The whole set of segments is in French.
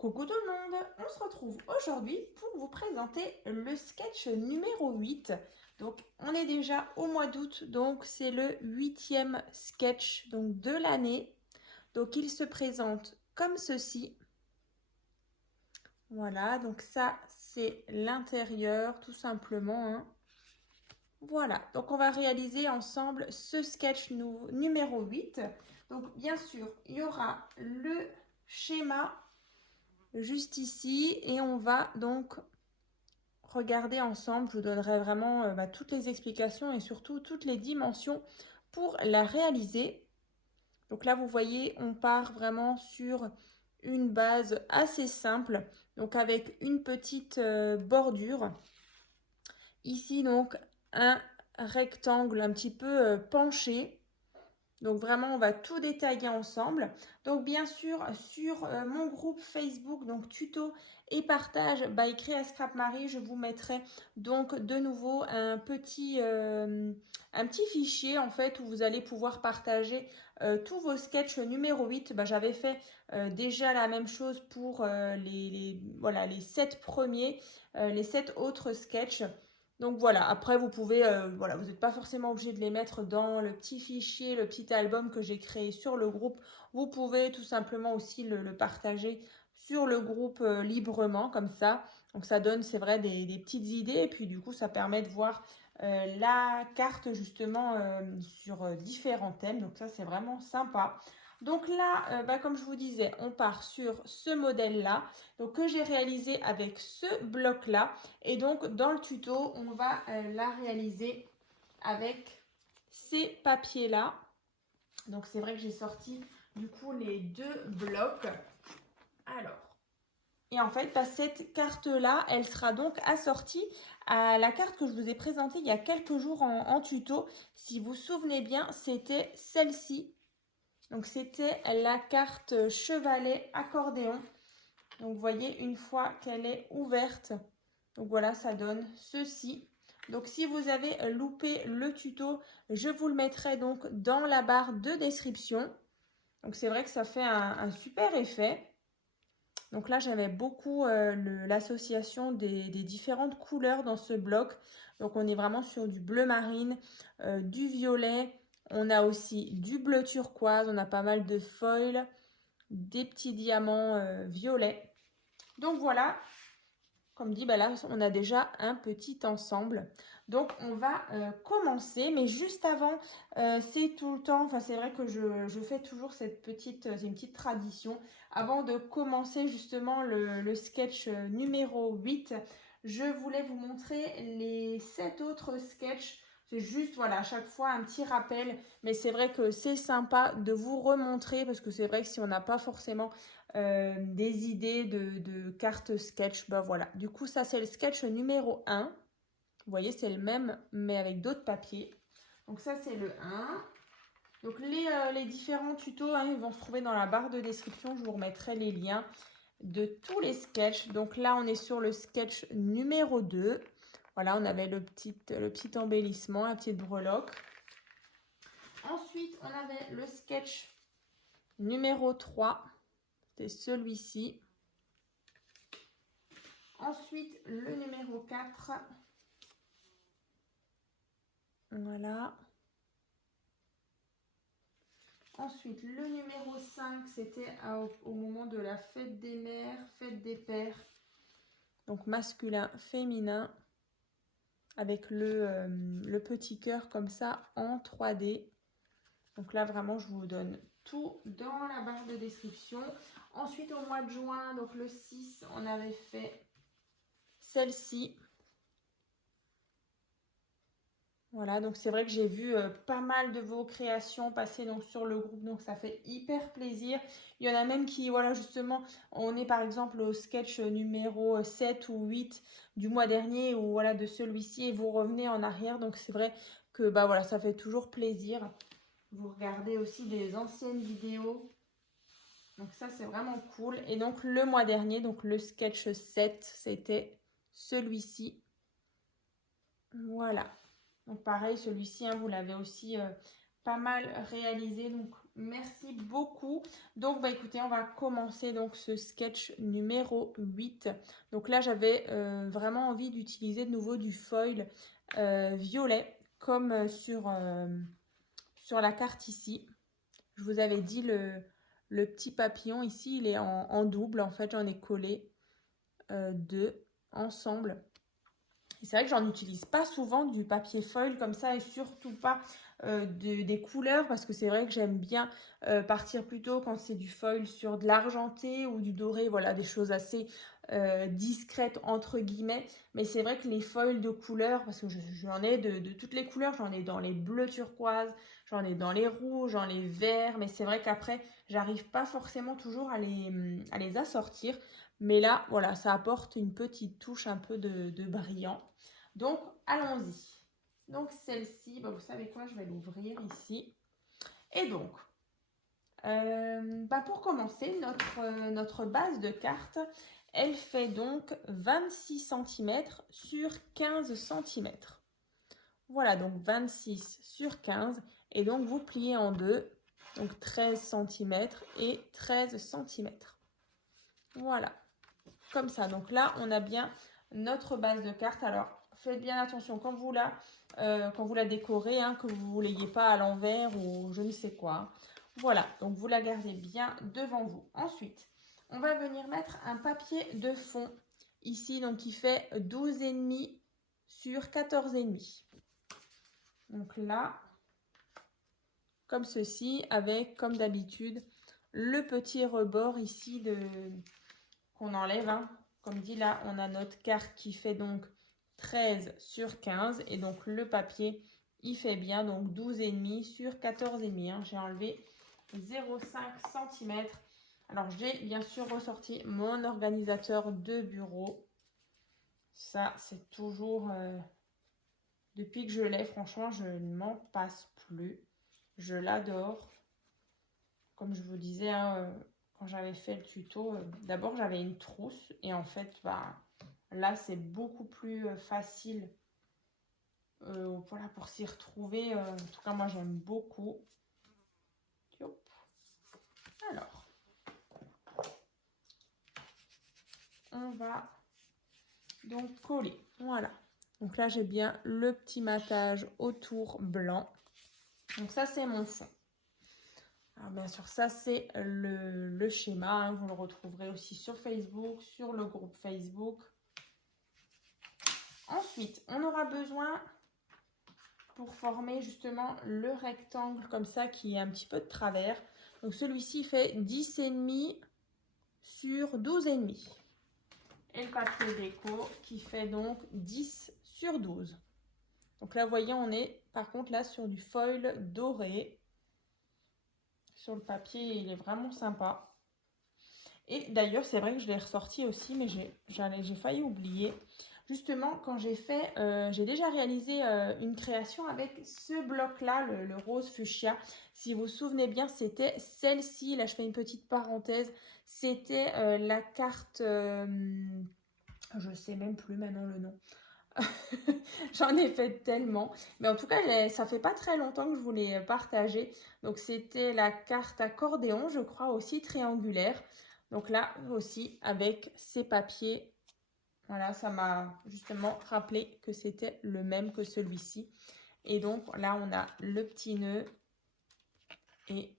Coucou tout le monde, on se retrouve aujourd'hui pour vous présenter le sketch numéro 8. Donc on est déjà au mois d'août, donc c'est le 8e sketch donc, de l'année. Donc il se présente comme ceci. Voilà, donc ça c'est l'intérieur tout simplement, hein. Voilà, donc on va réaliser ensemble ce sketch numéro 8. Donc bien sûr, il y aura le schéma juste ici et on va donc regarder ensemble. Je vous donnerai vraiment toutes les explications et surtout toutes les dimensions pour la réaliser. Donc là, vous voyez, on part vraiment sur une base assez simple, donc avec une petite bordure. Ici, donc, un rectangle un petit peu penché. Donc vraiment, on va tout détailler ensemble. Donc bien sûr, sur mon groupe Facebook, donc tuto et partage by Créa Scrap Marie, je vous mettrai donc de nouveau un petit fichier en fait où vous allez pouvoir partager tous vos sketchs numéro 8. J'avais fait déjà la même chose pour voilà, les 7 premiers, les 7 autres sketchs. Donc voilà, après vous pouvez, voilà, vous n'êtes pas forcément obligé de les mettre dans le petit fichier, le petit album que j'ai créé sur le groupe. Vous pouvez tout simplement aussi le partager sur le groupe librement, comme ça. Donc ça donne, c'est vrai, des petites idées. Et puis du coup, ça permet de voir la carte justement sur différents thèmes. Donc ça, c'est vraiment sympa. Donc là, comme je vous disais, on part sur ce modèle-là, donc que j'ai réalisé avec ce bloc-là. Et donc, dans le tuto, on va la réaliser avec ces papiers-là. Donc, c'est vrai que j'ai sorti du coup les deux blocs. Alors, et en fait, cette carte-là, elle sera donc assortie à la carte que je vous ai présentée il y a quelques jours en tuto. Si vous vous souvenez bien, c'était celle-ci. Donc, c'était la carte chevalet accordéon. Donc, vous voyez, une fois qu'elle est ouverte, donc voilà, ça donne ceci. Donc, si vous avez loupé le tuto, je vous le mettrai donc dans la barre de description. Donc, c'est vrai que ça fait un super effet. Donc là, j'avais beaucoup l'association des différentes couleurs dans ce bloc. Donc, on est vraiment sur du bleu marine, du violet. On a aussi du bleu turquoise. On a pas mal de foil, des petits diamants violets. Donc voilà, comme dit, là, on a déjà un petit ensemble. Donc, on va commencer. Mais juste avant, c'est tout le temps, c'est vrai que je fais toujours cette petite, c'est une petite tradition. Avant de commencer justement le sketch numéro 8, je voulais vous montrer les 7 autres sketchs. C'est juste, voilà, à chaque fois un petit rappel. Mais c'est vrai que c'est sympa de vous remontrer parce que c'est vrai que si on n'a pas forcément des idées de cartes sketch, voilà. Du coup, ça, c'est le sketch numéro 1. Vous voyez, c'est le même, mais avec d'autres papiers. Donc ça, c'est le 1. Donc les différents tutos, hein, ils vont se trouver dans la barre de description. Je vous remettrai les liens de tous les sketchs. Donc là, on est sur le sketch numéro 2. Voilà, on avait le petit embellissement, la petite breloque. Ensuite, on avait le sketch numéro 3. C'est celui-ci. Ensuite, le numéro 4. Voilà. Ensuite, le numéro 5, c'était au moment de la fête des mères, fête des pères. Donc masculin, féminin. Avec le petit cœur comme ça en 3D. Donc là, vraiment, je vous donne tout dans la barre de description. Ensuite, au mois de juin, donc le 6, on avait fait celle-ci. Voilà, donc c'est vrai que j'ai vu pas mal de vos créations passer donc, sur le groupe, donc ça fait hyper plaisir. Il y en a même qui, voilà, justement, on est par exemple au sketch numéro 7 ou 8 du mois dernier ou voilà, de celui-ci et vous revenez en arrière. Donc c'est vrai que voilà, ça fait toujours plaisir. Vous regardez aussi des anciennes vidéos. Donc ça, c'est vraiment cool. Et donc le mois dernier, donc le sketch 7, c'était celui-ci. Voilà. Donc pareil, celui-ci, hein, vous l'avez aussi pas mal réalisé, donc merci beaucoup. Donc bah écoutez, on va commencer donc ce sketch numéro 8. Donc là j'avais vraiment envie d'utiliser de nouveau du foil violet comme sur la carte ici. Je vous avais dit le petit papillon ici, il est en double, en fait j'en ai collé deux ensemble. Et c'est vrai que j'en utilise pas souvent du papier foil comme ça et surtout pas des couleurs parce que c'est vrai que j'aime bien partir plutôt quand c'est du foil sur de l'argenté ou du doré, voilà, des choses assez discrètes entre guillemets. Mais c'est vrai que les foils de couleurs, parce que j'en ai de toutes les couleurs, j'en ai dans les bleus turquoise, j'en ai dans les rouges, dans les verts, mais c'est vrai qu'après, j'arrive pas forcément toujours à les assortir. Mais là, voilà, ça apporte une petite touche un peu de brillant. Donc, allons-y. Donc, celle-ci, bah, vous savez quoi, je vais l'ouvrir ici. Et donc, pour commencer, notre base de cartes, elle fait donc 26 cm sur 15 cm. Voilà, donc 26 sur 15. Et donc, vous pliez en deux. Donc, 13 cm et 13 cm. Voilà, comme ça. Donc là, on a bien notre base de cartes. Alors, faites bien attention quand vous la décorez, hein, que vous ne l'ayez pas à l'envers ou je ne sais quoi. Voilà, donc vous la gardez bien devant vous. Ensuite, on va venir mettre un papier de fond ici, donc qui fait 12,5 sur 14,5. Donc là, comme ceci, avec, comme d'habitude, le petit rebord ici qu'on enlève. Hein. Comme dit là, on a notre carte qui fait donc 13 sur 15. Et donc le papier, il fait bien donc 12,5 sur 14,5. Hein. J'ai enlevé 0,5 cm. Alors j'ai bien sûr ressorti mon organisateur de bureau. Ça, c'est toujours... depuis que je l'ai, franchement, je ne m'en passe plus. Je l'adore. Comme je vous disais, hein, quand j'avais fait le tuto, d'abord j'avais une trousse et en fait, là c'est beaucoup plus facile voilà, pour s'y retrouver. En tout cas, moi j'aime beaucoup. Alors, on va donc coller. Voilà. Donc là, j'ai bien le petit matage autour blanc. Donc ça, c'est mon fond. Alors bien sûr, ça c'est le schéma. Hein. Vous le retrouverez aussi sur Facebook, sur le groupe Facebook. Ensuite, on aura besoin, pour former justement le rectangle comme ça qui est un petit peu de travers. Donc celui-ci fait 10,5 sur 12,5. Et le papier déco qui fait donc 10 sur 12. Donc là, vous voyez, on est par contre là sur du foil doré. Sur le papier, il est vraiment sympa. Et d'ailleurs, c'est vrai que je l'ai ressorti aussi, mais j'ai failli oublier. Justement, quand j'ai déjà réalisé une création avec ce bloc-là, le rose fuchsia. Si vous vous souvenez bien, c'était celle-ci. Là, je fais une petite parenthèse. C'était la carte... je ne sais même plus maintenant le nom. J'en ai fait tellement. Mais en tout cas, ça fait pas très longtemps que je voulais partager. Donc, c'était la carte accordéon, je crois, aussi triangulaire. Donc là aussi, avec ces papiers, voilà, ça m'a justement rappelé que c'était le même que celui-ci. Et donc là, on a le petit nœud et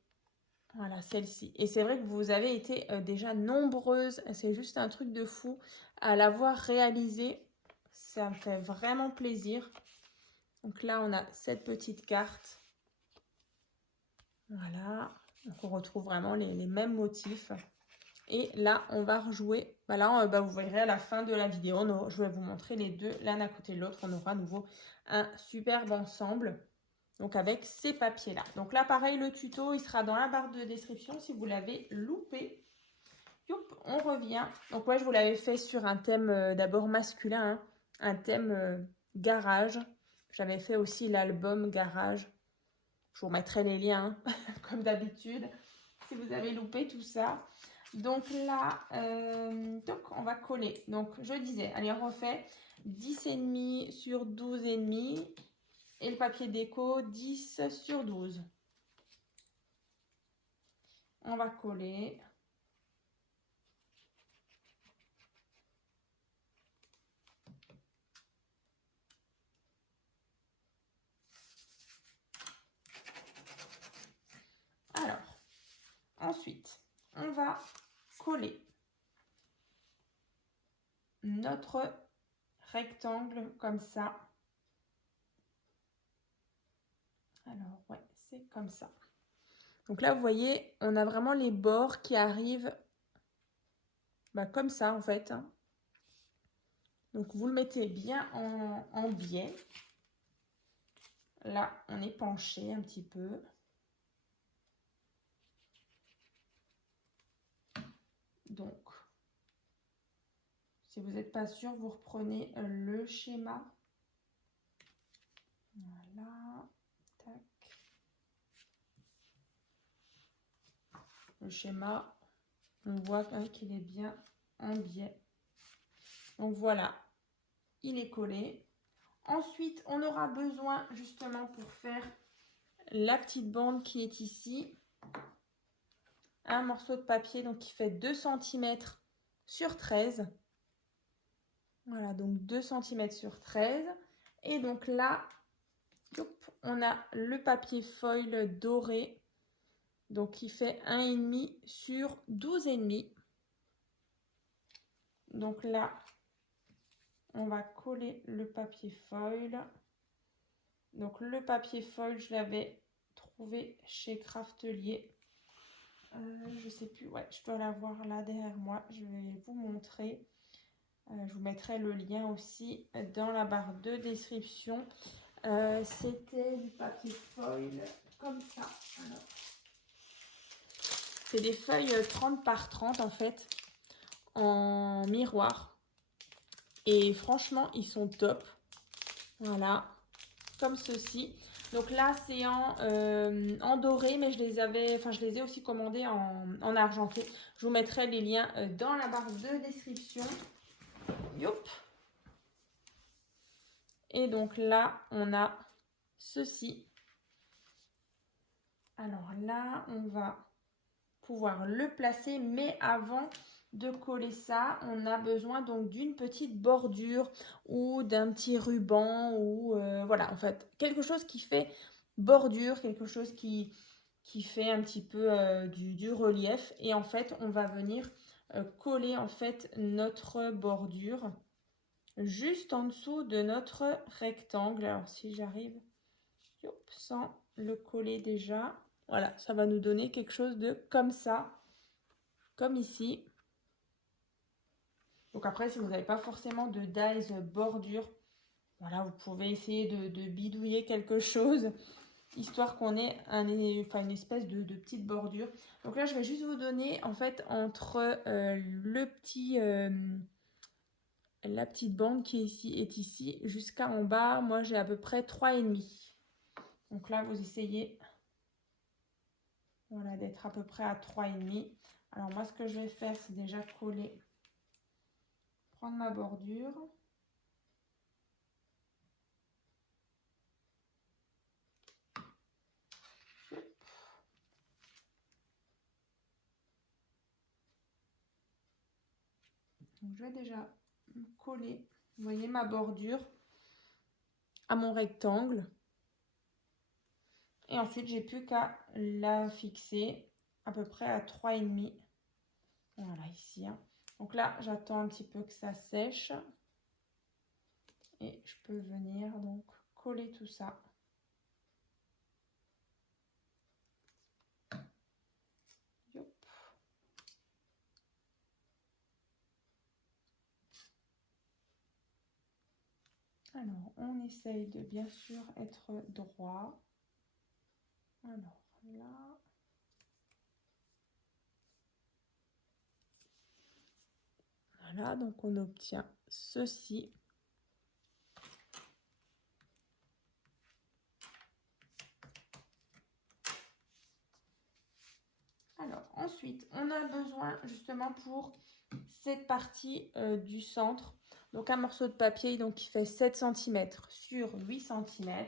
voilà, celle-ci. Et c'est vrai que vous avez été déjà nombreuses, c'est juste un truc de fou, à l'avoir réalisé. Ça me fait vraiment plaisir. Donc là, on a cette petite carte. Voilà. Donc on retrouve vraiment les mêmes motifs. Et là, on va rejouer. Là, vous verrez à la fin de la vidéo, je vais vous montrer les deux l'un à côté de l'autre. On aura à nouveau un superbe ensemble. Donc avec ces papiers-là. Donc là, pareil, le tuto, il sera dans la barre de description si vous l'avez loupé. Youp, on revient. Donc ouais, je vous l'avais fait sur un thème d'abord masculin, hein, un thème garage. J'avais fait aussi l'album garage. Je vous remettrai les liens, hein, comme d'habitude, si vous avez loupé tout ça. Donc là, on va coller. Donc je disais, allez, on refait 10,5 sur 12,5. Et le papier déco, 10 sur 12. On va coller. Alors, ensuite, on va coller notre rectangle comme ça. Alors, ouais, c'est comme ça. Donc là, vous voyez, on a vraiment les bords qui arrivent comme ça, en fait. Donc, vous le mettez bien en biais. Là, on est penché un petit peu. Donc, si vous n'êtes pas sûr, vous reprenez le schéma. Voilà. Tac. Le schéma, on voit qu'il est bien en biais. Donc voilà, il est collé. Ensuite, on aura besoin justement pour faire la petite bande qui est ici, un morceau de papier donc qui fait 2 cm sur 13. Voilà, donc 2 cm sur 13. Et donc là, on a le papier foil doré, donc qui fait 1,5 sur 12,5. Donc là, on va coller le papier foil. Donc le papier foil, je l'avais trouvé chez Craftelier. Je sais plus, ouais, je dois l'avoir là derrière moi. Je vais vous montrer. Je vous mettrai le lien aussi dans la barre de description. C'était du papier foil comme ça. C'est des feuilles 30 par 30 en fait, en miroir. Et franchement, ils sont top. Voilà, comme ceci. Donc là, c'est en doré, mais je les ai aussi commandés en argenté. Je vous mettrai les liens dans la barre de description. Youp. Et donc là, on a ceci. Alors là, on va pouvoir le placer, mais avant de coller ça, on a besoin donc d'une petite bordure ou d'un petit ruban ou voilà, en fait, quelque chose qui fait bordure, quelque chose qui fait un petit peu du relief. Et en fait, on va venir coller en fait notre bordure juste en dessous de notre rectangle. Alors si j'arrive sans le coller déjà, voilà, ça va nous donner quelque chose de comme ça, comme ici. Donc après, si vous n'avez pas forcément de dies bordure, voilà, vous pouvez essayer de bidouiller quelque chose, histoire qu'on ait une espèce de petite bordure. Donc là, je vais juste vous donner, en fait, entre la petite bande qui est ici jusqu'à en bas, moi j'ai à peu près 3,5. Donc là, vous essayez voilà, d'être à peu près à 3,5. Alors moi, ce que je vais faire, c'est déjà coller, prendre ma bordure. Donc je vais déjà coller, vous voyez ma bordure à mon rectangle. Et ensuite, j'ai plus qu'à la fixer à peu près à 3,5. Voilà, ici. Hein. Donc là, j'attends un petit peu que ça sèche. Et je peux venir donc coller tout ça. Yop. Alors, on essaye de bien sûr être droit. Alors là. Voilà, donc on obtient ceci. Alors, ensuite, on a besoin justement pour cette partie du centre, donc un morceau de papier donc, qui fait 7 cm sur 8 cm.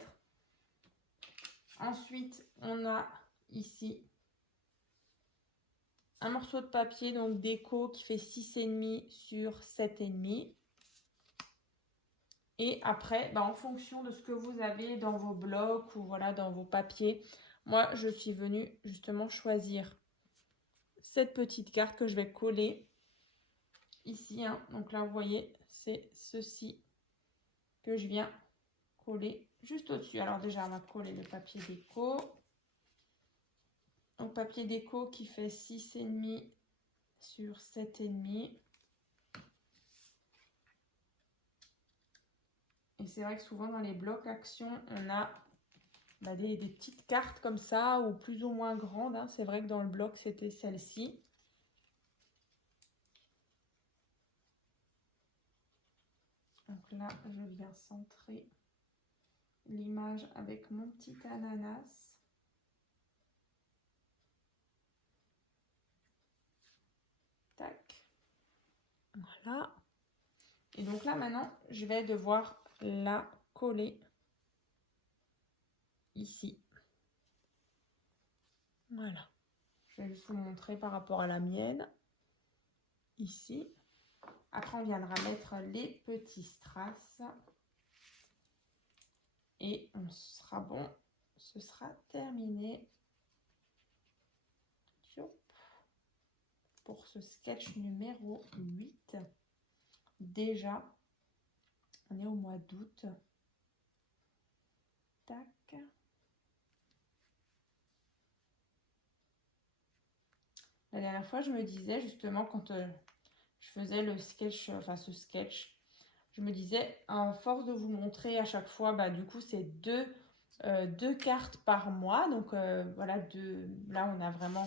Ensuite, on a ici un morceau de papier, donc déco, qui fait 6,5 sur 7,5. Et après, bah, en fonction de ce que vous avez dans vos blocs ou voilà, dans vos papiers, moi, je suis venue justement choisir cette petite carte que je vais coller ici. Hein. Donc là, vous voyez, c'est ceci que je viens coller juste au-dessus. Alors déjà, on va coller le papier déco. Donc papier déco qui fait 6,5 sur 7,5. Et c'est vrai que souvent dans les blocs action, on a des petites cartes comme ça, ou plus ou moins grandes. Hein. C'est vrai que dans le bloc, c'était celle-ci. Donc là, je viens centrer l'image avec mon petit ananas. Tac. Voilà. Et donc là, maintenant, je vais devoir la coller ici. Voilà. Je vais juste vous montrer par rapport à la mienne. Ici. Après, on viendra mettre les petits strass. Et on sera bon. Ce sera terminé. Pour ce sketch numéro 8. Déjà, on est au mois d'août. Tac. La dernière fois, je me disais justement quand je faisais le sketch, enfin ce sketch, je me disais, à force de vous montrer à chaque fois, du coup, c'est deux cartes par mois. Donc voilà, là, on a vraiment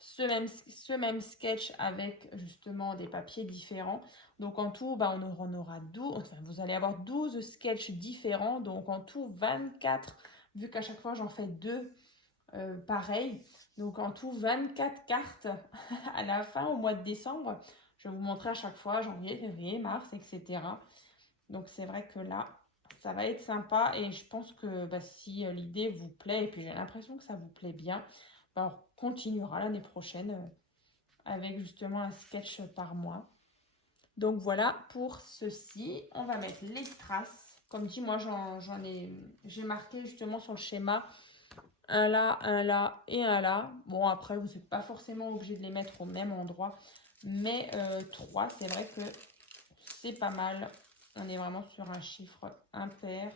ce même sketch avec justement des papiers différents. Donc en tout, on en aura 12. Enfin, vous allez avoir 12 sketchs différents. Donc en tout, 24, vu qu'à chaque fois, j'en fais deux pareils. Donc en tout, 24 cartes à la fin, au mois de décembre. Je vais vous montrer à chaque fois, janvier, février, mars, etc. Donc c'est vrai que là, ça va être sympa. Et je pense que si l'idée vous plaît, et puis j'ai l'impression que ça vous plaît bien, on continuera l'année prochaine avec justement un sketch par mois. Donc voilà pour ceci. On va mettre les strass. Comme dit, moi j'ai marqué justement sur le schéma un là et un là. Bon, après, vous n'êtes pas forcément obligé de les mettre au même endroit. Mais 3, c'est vrai que c'est pas mal. On est vraiment sur un chiffre impair.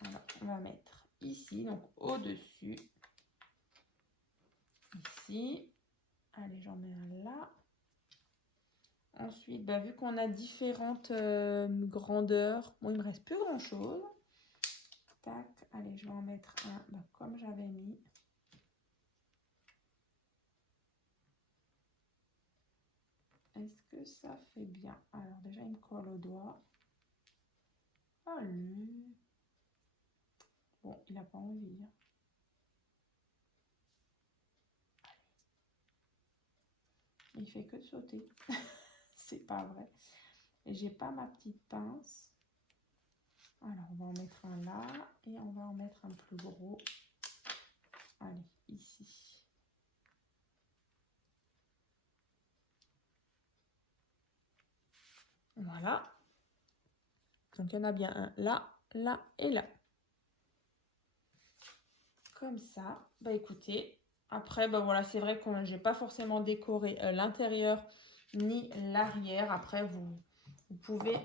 Voilà, on va mettre ici, donc au-dessus. Ici. Allez, j'en mets un là. Ensuite, vu qu'on a différentes grandeurs, bon, il ne me reste plus grand-chose. Tac, allez, je vais en mettre un comme j'avais mis. Est-ce que ça fait bien? Alors déjà, il me colle au doigt. Allez. Bon, il n'a pas envie. Il fait que de sauter. C'est pas vrai. Et j'ai pas ma petite pince. Alors, on va en mettre un là. Et on va en mettre un plus gros. Allez, ici. Voilà. Donc, il y en a bien un là, là et là. Comme ça. Écoutez, après, voilà, c'est vrai que j'ai pas forcément décoré l'intérieur ni l'arrière. Après, vous pouvez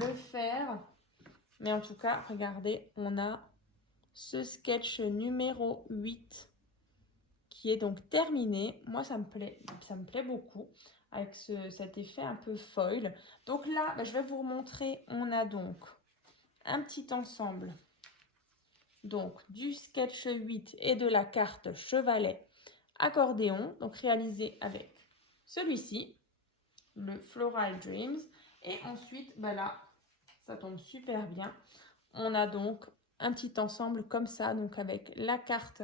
le faire. Mais en tout cas, regardez, on a ce sketch numéro 8 qui est donc terminé. Moi, ça me plaît beaucoup avec cet effet un peu foil. Donc là, je vais vous montrer, on a donc un petit ensemble donc du sketch 8 et de la carte chevalet accordéon, donc réalisé avec celui-ci, le Floral Dreams. Et ensuite, là, ça tombe super bien. On a donc un petit ensemble comme ça, donc avec la carte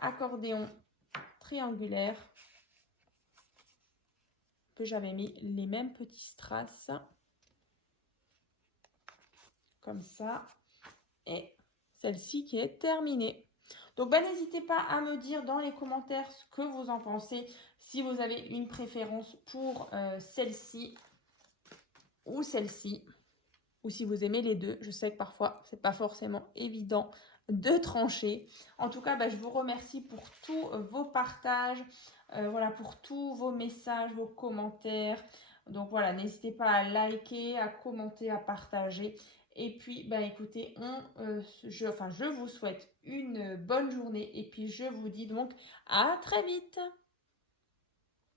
accordéon triangulaire que j'avais mis les mêmes petits strass comme ça. Et celle-ci qui est terminée. Donc, bah, n'hésitez pas à me dire dans les commentaires ce que vous en pensez, si vous avez une préférence pour celle-ci ou celle-ci, ou si vous aimez les deux. Je sais que parfois, c'est pas forcément évident de trancher. En tout cas, bah, je vous remercie pour tous vos partages, voilà, pour tous vos messages, vos commentaires. Donc voilà, n'hésitez pas à liker, à commenter, à partager. Et puis, bah, écoutez, je vous souhaite une bonne journée et puis je vous dis donc à très vite.